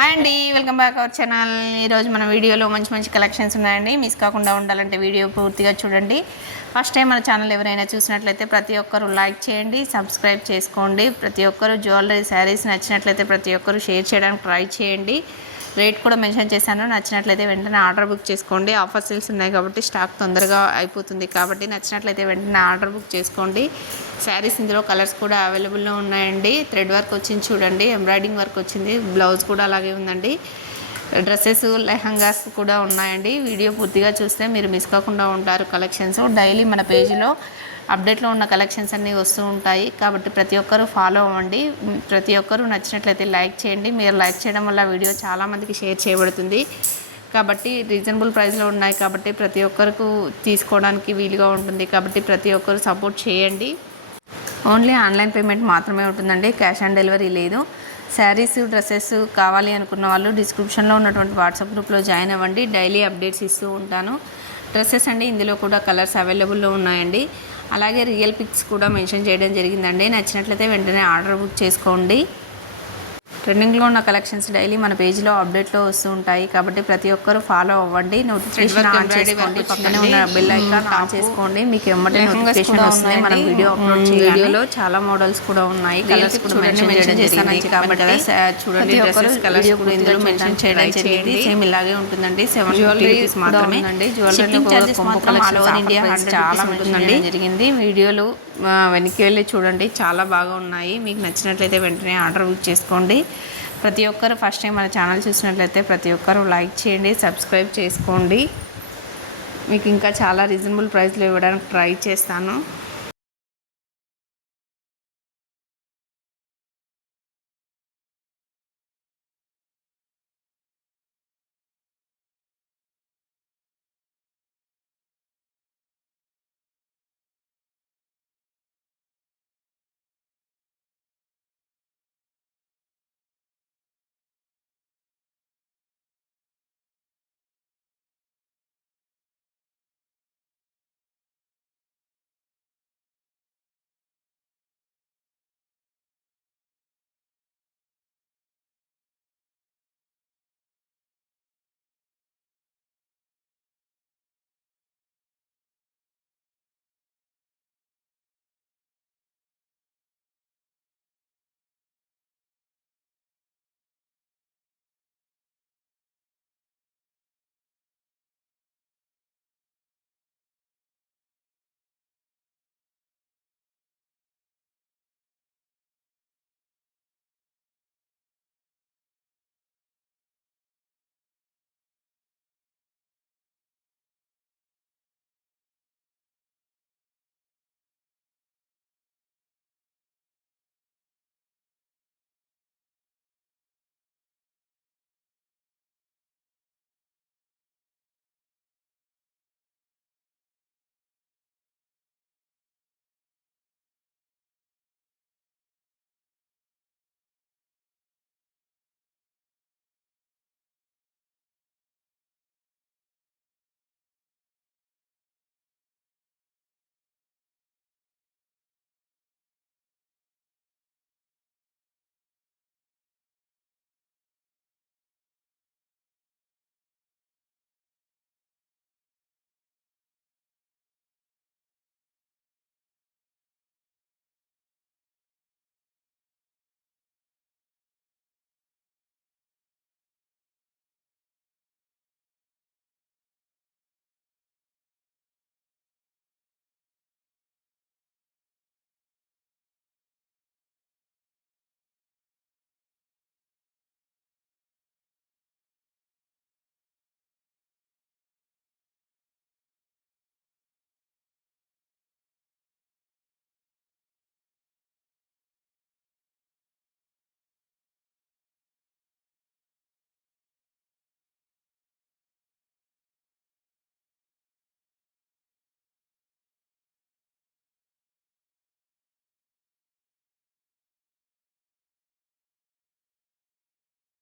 Hi అండి, welcome back our channel. ఈరోజు మన వీడియోలో మంచి మంచి కలెక్షన్స్ ఉన్నాయండి. మిస్ కాకుండా ఉండాలంటే వీడియో పూర్తిగా చూడండి. ఫస్ట్ టైం మన ఛానల్ ఎవరైనా చూసినట్లయితే ప్రతి ఒక్కరు లైక్ చేయండి, సబ్స్క్రైబ్ చేసుకోండి. ప్రతి ఒక్కరు జ్యువెలరీ శారీస్ నచ్చినట్లయితే ప్రతి ఒక్కరు షేర్ చేయడానికి ట్రై చేయండి. రేట్ కూడా మెన్షన్ చేశాను. నచ్చినట్లయితే వెంటనే ఆర్డర్ బుక్ చేసుకోండి. ఆఫర్ సేల్స్ ఉన్నాయి కాబట్టి స్టాక్ తొందరగా అయిపోతుంది కాబట్టి నచ్చినట్లయితే వెంటనే ఆర్డర్ బుక్ చేసుకోండి. శారీస్ ఇందులో కలర్స్ కూడా అవైలబుల్లో ఉన్నాయండి. థ్రెడ్ వర్క్ వచ్చింది చూడండి, ఎంబ్రాయిడింగ్ వర్క్ వచ్చింది, బ్లౌజ్ కూడా అలాగే ఉందండి. డ్రెస్సెస్, లెహంగాస్ కూడా ఉన్నాయండి. వీడియో పూర్తిగా చూస్తే మీరు మిస్ కాకుండా ఉంటారు. కలెక్షన్స్ డైలీ మన పేజీలో అప్డేట్లో ఉన్న కలెక్షన్స్ అన్నీ వస్తూ ఉంటాయి కాబట్టి ప్రతి ఒక్కరూ ఫాలో అవ్వండి. ప్రతి ఒక్కరూ నచ్చినట్లయితే లైక్ చేయండి. మీరు లైక్ చేయడం వల్ల వీడియో చాలామందికి షేర్ చేయబడుతుంది కాబట్టి రీజనబుల్ ప్రైస్లో ఉన్నాయి కాబట్టి ప్రతి ఒక్కరికి తీసుకోవడానికి వీలుగా ఉంటుంది కాబట్టి ప్రతి ఒక్కరు సపోర్ట్ చేయండి. ఓన్లీ ఆన్లైన్ పేమెంట్ మాత్రమే ఉంటుందండి, క్యాష్ ఆన్ డెలివరీ లేదు. శారీస్, డ్రెస్సెస్ కావాలి అనుకున్న వాళ్ళు డిస్క్రిప్షన్లో ఉన్నటువంటి వాట్సాప్ గ్రూప్లో జాయిన్ అవ్వండి. డైలీ అప్డేట్స్ ఇస్తూ ఉంటాను. డ్రెస్సెస్ అండి, ఇందులో కూడా కలర్స్ అవైలబుల్లో ఉన్నాయండి. అలాగే రియల్ పిక్స్ కూడా మెన్షన్ చేయడం జరిగిందండి. నచ్చినట్లయితే వెంటనే ఆర్డర్ బుక్ చేసుకోండి. ట్రెండింగ్లో ఉన్న కలెక్షన్స్ డైలీ మన పేజ్లో అప్డేట్లో వస్తూ ఉంటాయి కాబట్టి ప్రతి ఒక్కరు ఫాలో అవ్వండి. నోటిఫికేషన్ ఆన్ చేసుకోండి, పక్కనే ఉన్న బెల్ ఐకాన్ ఆన్ చేసుకోండి. మీకు ఎమ్మటే నోటిఫికేషన్ వస్తుంది మనం వీడియో అప్లోడ్ చేయాలి. వీడియోలో చాలా మోడల్స్ కూడా ఉన్నాయి, కలర్స్ కూడా మెన్షన్ చేయడం జరిగింది కాబట్టి చూడండి. డ్రెస్సెస్ కలర్స్ కూడా ఇందులో మెన్షన్ చేయడం జరిగింది. సేమ్ ఇలాగే ఉంటుందండి. 750 రూపీస్ మాత్రమే. జ్యువెలరీ చార్జెస్ మాత్రం ఆల్ ఓవర్ ఇండియా చాలా ఉంటుందండి. జరిగింది వీడియోలు వెనక్కి వెళ్ళి చూడండి, చాలా బాగా ఉన్నాయి. మీకు నచ్చినట్లయితే వెంటనే ఆర్డర్ బుక్ చేసుకోండి. ప్రతి ఒక్కరు ఫస్ట్ టైం మన ఛానల్ చూసినట్లయితే ప్రతి ఒక్కరు లైక్ చేయండి, సబ్స్క్రైబ్ చేసుకోండి. మీకు ఇంకా చాలా రీజనబుల్ ప్రైస్లో ఇవ్వడానికి ట్రై చేస్తాను.